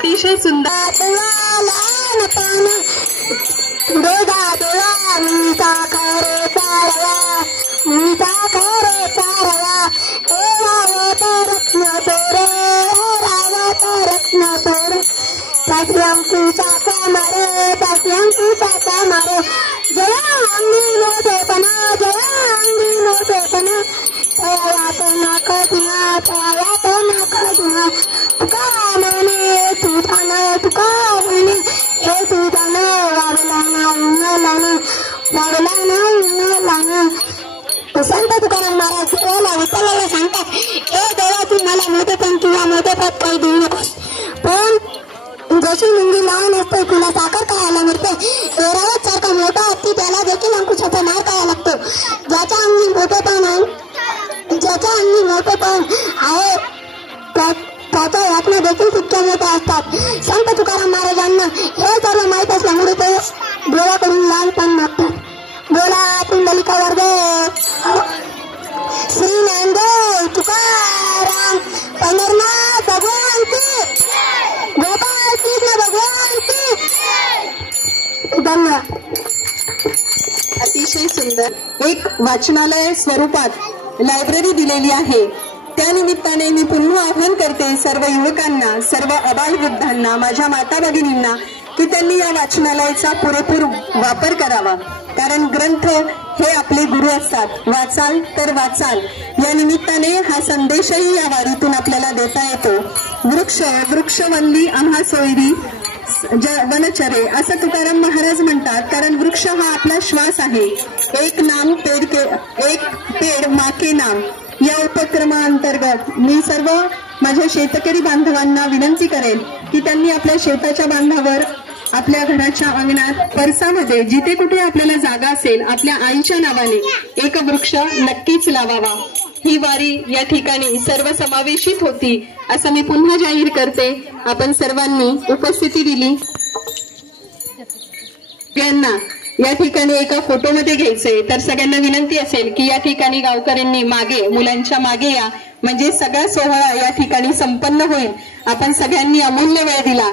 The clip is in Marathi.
अतिशय सुंदर संत तुकाराम महाराज देवाला विठ्ठलाला सांगतात, ए देवा तू मला मोठेपण किंवा मोठेपद काही देऊ नकोस, पण जशी मुंगी लहान असते तुला साखर खायला मिळते, ऐरावत सारखा मोठा हत्ती त्याला देखील अंकुशाचा मार खायला लागतो. ज्याच्या अंगी मोठेपण आहे त्याच्या यातना देखील तितक्या मोठ्या असतात. संत तुकाराम महाराजांना हे सर्व माहीत असल्यामुळे ते देवाकडून लहानपण मागतात. बोला पुंडलिका वरदे श्री ज्ञानदेव तुकाराम पंढरनाथ भगवान की, गोपाळ कृष्ण भगवान की. धन्यवाद. अतिशय सुंदर एक वाचनालय स्वरूपात लायब्ररी दिलेली आहे. त्यानिमित्ताने मी पुन्हा आवाहन करते सर्व युवकांना, सर्व अबालवृद्धांना, माझ्या माता भगिनींना की त्यांनी या वाचनालयाचा पुरेपूर वापर करावा. कारण ग्रंथ हे आपले गुरु असतात. वाचाल तर वाचाल. या निमित्ताने हा संदेशही या वारीतून आपल्याला देता येतो. वृक्षवल्ली आम्हा सोयरी वनचरे असं तुकाराम महाराज म्हणतात. कारण वृक्ष हा आपला श्वास आहे. एक पेड माके नाम या उपक्रमाअंतर्गत मी सर्व माझ्या शेतकरी बांधवांना विनंती करेन की त्यांनी आपल्या शेताच्या बांधावर, आपल्या घराच्या अंगणात, परसामध्ये जिथे कुठे आपल्याला जागा असेल आपल्या आईच्या नावाने एक वृक्ष नक्कीच लावावा. ही वारी या ठिकाणी सर्वसमावेशित होती असं मी पुन्हा जाहीर करते. आपण सर्वांनी उपस्थिती दिली. यांना या ठिकाणी एका फोटोमध्ये घ्यायचंय तर सगळ्यांना विनंती असेल की या ठिकाणी गावकऱ्यांनी मागे, मुलांच्या मागे या, म्हणजे सगळा सोहळा या ठिकाणी संपन्न होईल. आपण सगळ्यांनी अमूल्य वेळ दिला